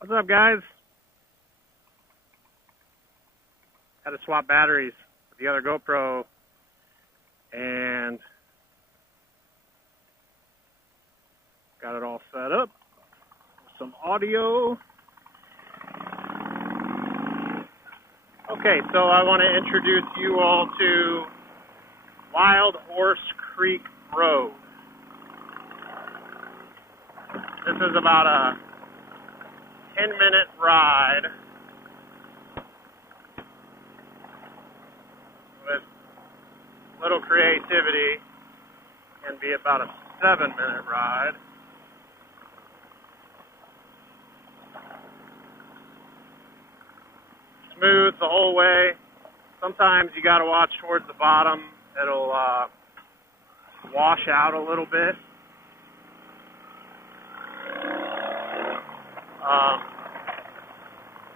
What's up, guys? Had to swap batteries with the other GoPro, and got it all set up. Some audio. Okay, so I want to introduce you all to Wild Horse Creek Road. This is about a 10-minute ride with little creativity, and be about a 7-minute ride. Smooth the whole way. Sometimes you got to watch towards the bottom. It'll wash out a little bit.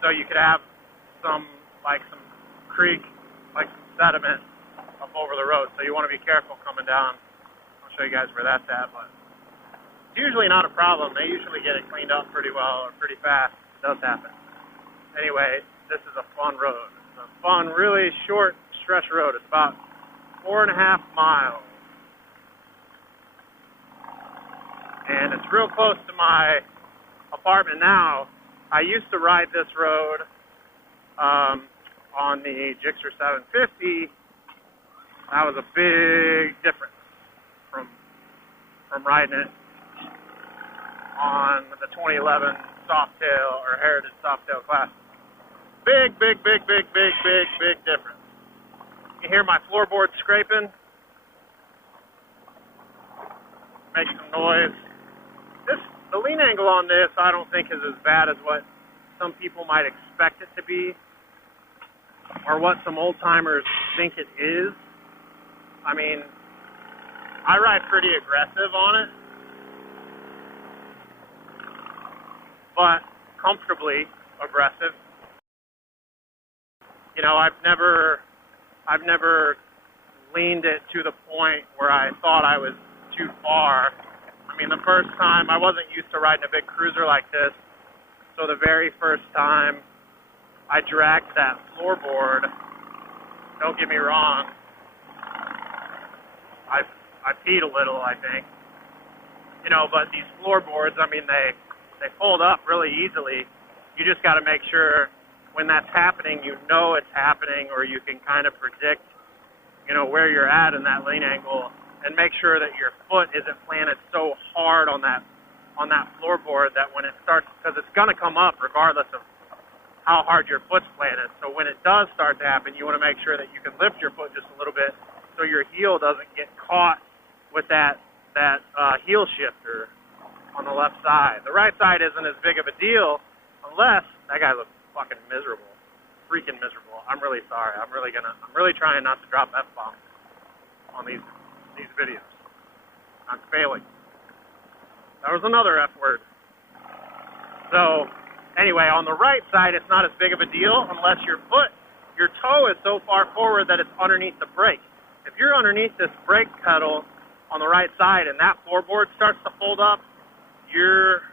So you could have some creek, like some sediment up over the road. So you want to be careful coming down. I'll show you guys where that's at, but it's usually not a problem. They usually get it cleaned up pretty well or pretty fast. It does happen. Anyway, this is a fun road. It's a fun, really short stretch road. It's about 4.5 miles. And it's real close to my apartment now. I used to ride this road on the Gixxer 750. That was a big difference from riding it on the 2011 Softail or Heritage Softail Classic. Big difference. You hear my floorboard scraping? Make some noise. The lean angle on this, I don't think is as bad as what some people might expect it to be, or what some old timers think it is. I mean, I ride pretty aggressive on it, but comfortably aggressive. You know, I've never leaned it to the point where I thought I was too far. I mean, the first time, I wasn't used to riding a big cruiser like this, so the very first time I dragged that floorboard, don't get me wrong, I peed a little, I think. You know, but these floorboards, I mean, they fold up really easily. You just got to make sure when that's happening, you know it's happening, or you can kind of predict, you know, where you're at in that lean angle, and make sure that your foot isn't planted so hard on that floorboard that when it starts, because it's going to come up regardless of how hard your foot's planted. So when it does start to happen, you want to make sure that you can lift your foot just a little bit so your heel doesn't get caught with that heel shifter on the left side. The right side isn't as big of a deal unless that guy looks fucking miserable, freaking miserable. I'm really sorry. I'm really trying not to drop F-bombs on these videos. I'm failing. That was another F word. So anyway, on the right side, it's not as big of a deal unless your toe is so far forward that it's underneath the brake. If you're underneath this brake pedal on the right side and that floorboard starts to fold up, you're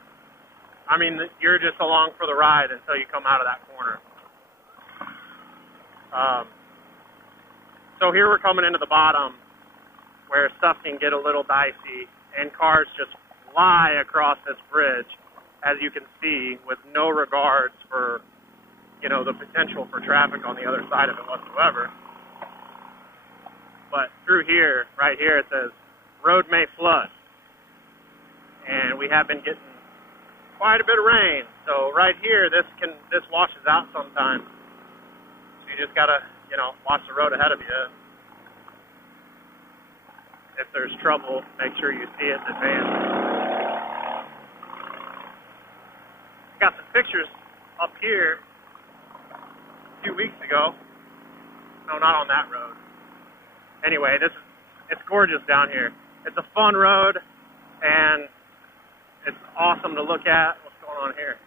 just along for the ride until you come out of that corner. So here we're coming into the bottom, where stuff can get a little dicey, and cars just fly across this bridge, as you can see, with no regards for, you know, the potential for traffic on the other side of it whatsoever. But through here, right here, it says, road may flood. And we have been getting quite a bit of rain. So right here, this washes out sometimes. So you just gotta, you know, watch the road ahead of you. If there's trouble, make sure you see it in advance. Got some pictures up here a few weeks ago. No, not on that road. Anyway, it's gorgeous down here. It's a fun road, and it's awesome to look at. What's going on here?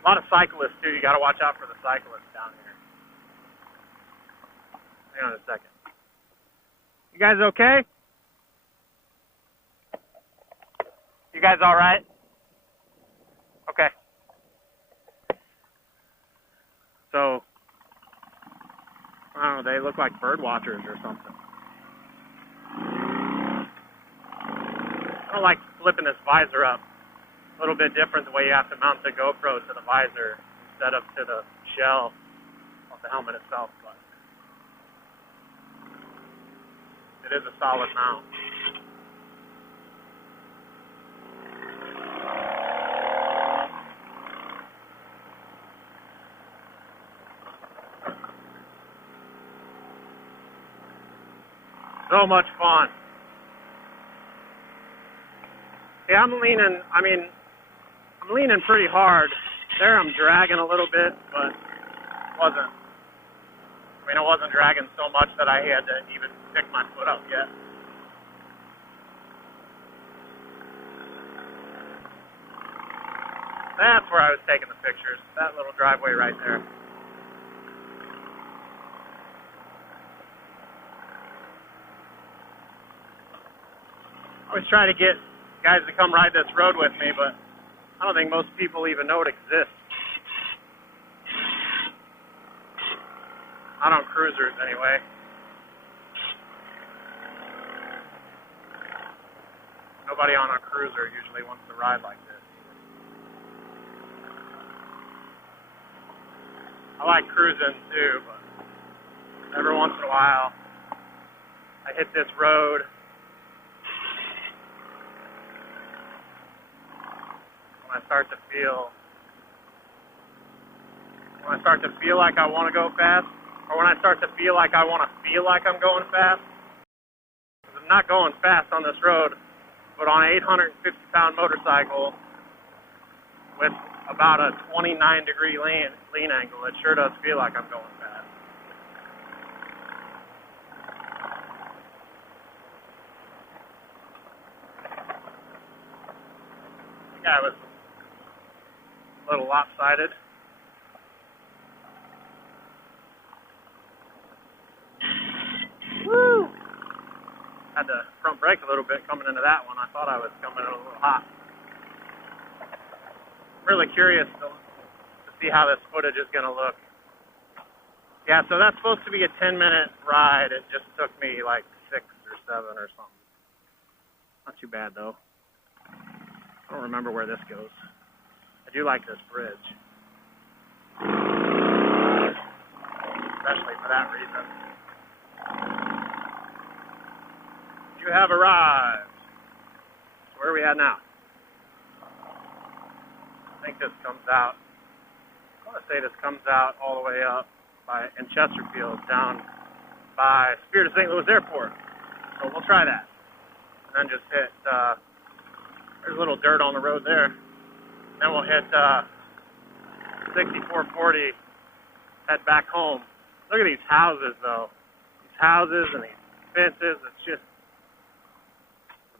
A lot of cyclists, too. You got to watch out for the cyclists down here. Hang on a second. You guys okay? You guys all right? Okay. So, I don't know, they look like bird watchers or something. I don't like flipping this visor up. A little bit different the way you have to mount the GoPro to the visor instead of to the shell of the helmet itself, but it is a solid mount. So much fun. Yeah, I'm leaning pretty hard. There I'm dragging a little bit, but it wasn't dragging so much that I had to even pick my foot up yet. That's where I was taking the pictures, that little driveway right there. I always try to get guys to come ride this road with me, but I don't think most people even know it exists. Not on cruisers, anyway. Nobody on a cruiser usually wants to ride like this. I like cruising too, but every once in a while I hit this road when I start to feel like I want to go fast, or when I start to feel like I want to feel like I'm going fast. Because I'm not going fast on this road, but on an 850-pound motorcycle with about a 29-degree lean angle, it sure does feel like I'm going fast. The guy was a little lopsided. Woo! Had to front brake a little bit coming into that one. I thought I was coming in a little hot. Really curious to see how this footage is going to look. Yeah, so that's supposed to be a 10-minute ride. It just took me like 6 or 7 or something. Not too bad, though. I don't remember where this goes. I do like this bridge, especially for that reason. You have arrived. So where are we at now? I think this comes out. I want to say this comes out all the way up in Chesterfield, down by Spirit of St. Louis Airport. So we'll try that. And then just hit, there's a little dirt on the road there. And then we'll hit 6440, head back home. Look at these houses, though. These houses and these fences, it's just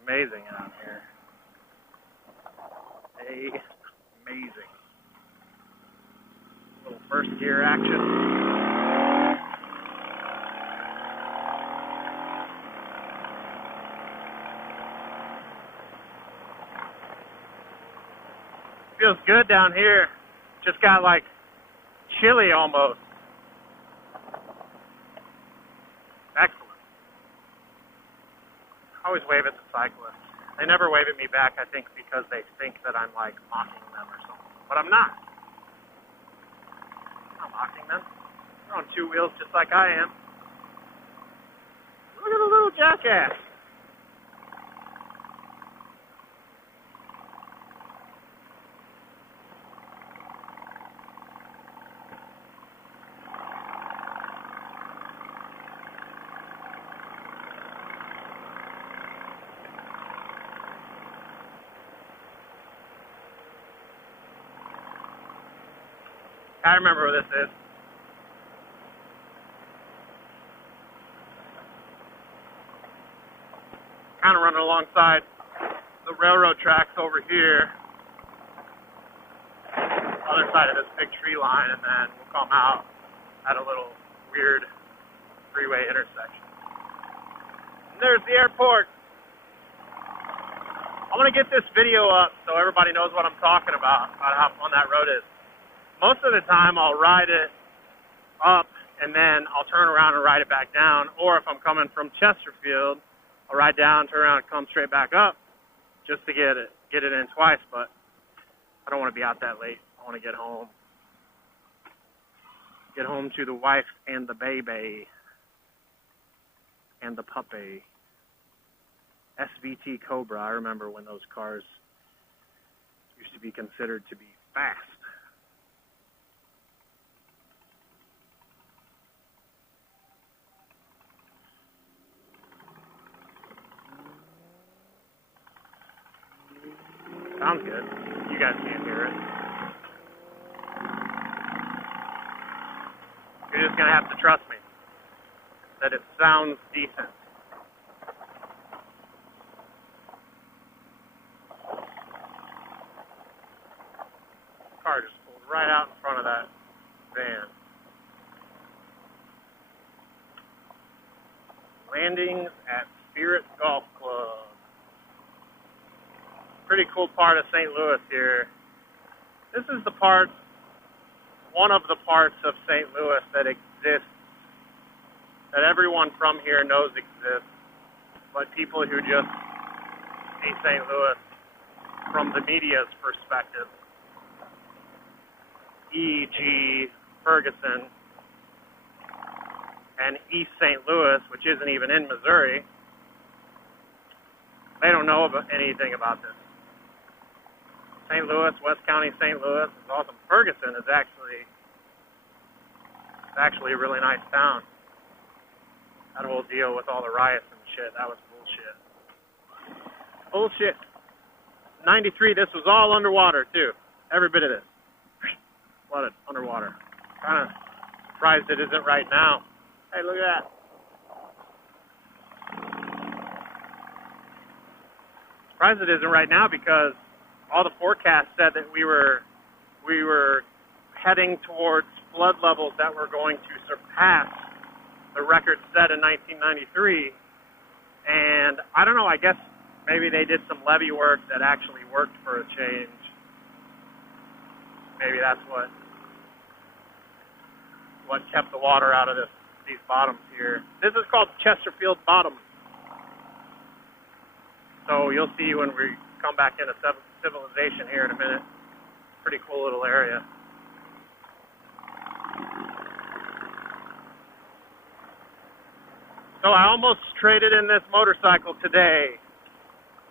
amazing out here. Amazing. A little first gear action. Feels good down here. Just got like chilly almost. Excellent. I always wave at the cyclists. They never wave at me back, I think, because they think that I'm like mocking them or something. But I'm not. I'm not mocking them. They're on 2 wheels just like I am. Look at the little jackass. I remember where this is. Kind of running alongside the railroad tracks over here. Other side of this big tree line, and then we'll come out at a little weird freeway intersection. And there's the airport. I want to get this video up so everybody knows what I'm talking about how fun that road is. Most of the time I'll ride it up and then I'll turn around and ride it back down. Or if I'm coming from Chesterfield, I'll ride down, turn around, and come straight back up just to get it in twice. But I don't want to be out that late. I want to get home. Get home to the wife and the baby and the puppy. SVT Cobra. I remember when those cars used to be considered to be fast. Sounds good. You guys can't hear it. You're just going to have to trust me that it sounds decent. Car just pulled right out in front of that van. Landings at Spirit Golf Club. Pretty cool part of St. Louis here. This is the part, one of the parts of St. Louis that exists, that everyone from here knows exists, but people who just see St. Louis from the media's perspective, e.g. Ferguson and East St. Louis, which isn't even in Missouri, they don't know anything about this. St. Louis, West County, St. Louis is awesome. Ferguson is actually a really nice town. That whole deal with all the riots and shit, that was bullshit. Bullshit. 93, this was all underwater too. Every bit of this. Flooded, underwater. Kind of surprised it isn't right now. Hey, look at that. Surprised it isn't right now because all the forecasts said that we were heading towards flood levels that were going to surpass the record set in 1993. And I don't know, I guess maybe they did some levee work that actually worked for a change. Maybe that's what kept the water out of these bottoms here. This is called Chesterfield Bottom. So you'll see when we come back into civilization here in a minute. Pretty cool little area. So I almost traded in this motorcycle today.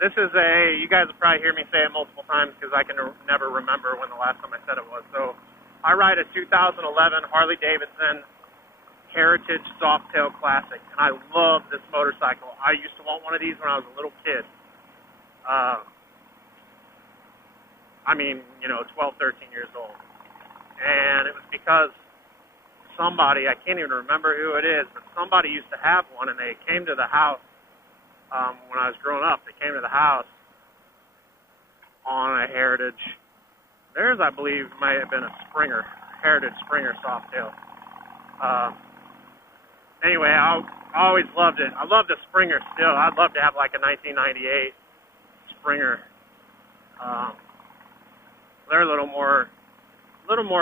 This is you guys will probably hear me say it multiple times because I can never remember when the last time I said it was. So I ride a 2011 Harley Davidson Heritage Softail Classic, and I love this motorcycle. I used to want one of these when I was a little kid. 12, 13 years old. And it was because somebody, I can't even remember who it is, but somebody used to have one, and they came to the house when I was growing up. They came to the house on a Heritage. Theirs, I believe, might have been a Springer, Heritage Springer Softail. Anyway, I always loved it. I love the Springer still. I'd love to have like a 1998 Springer. They're a little more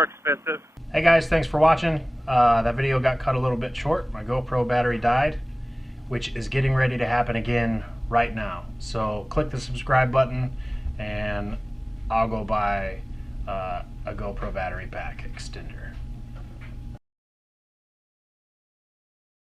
expensive. Hey guys, thanks for watching. That video got cut a little bit short. My GoPro battery died, which is getting ready to happen again right now. So click the subscribe button and I'll go buy a GoPro battery pack extender.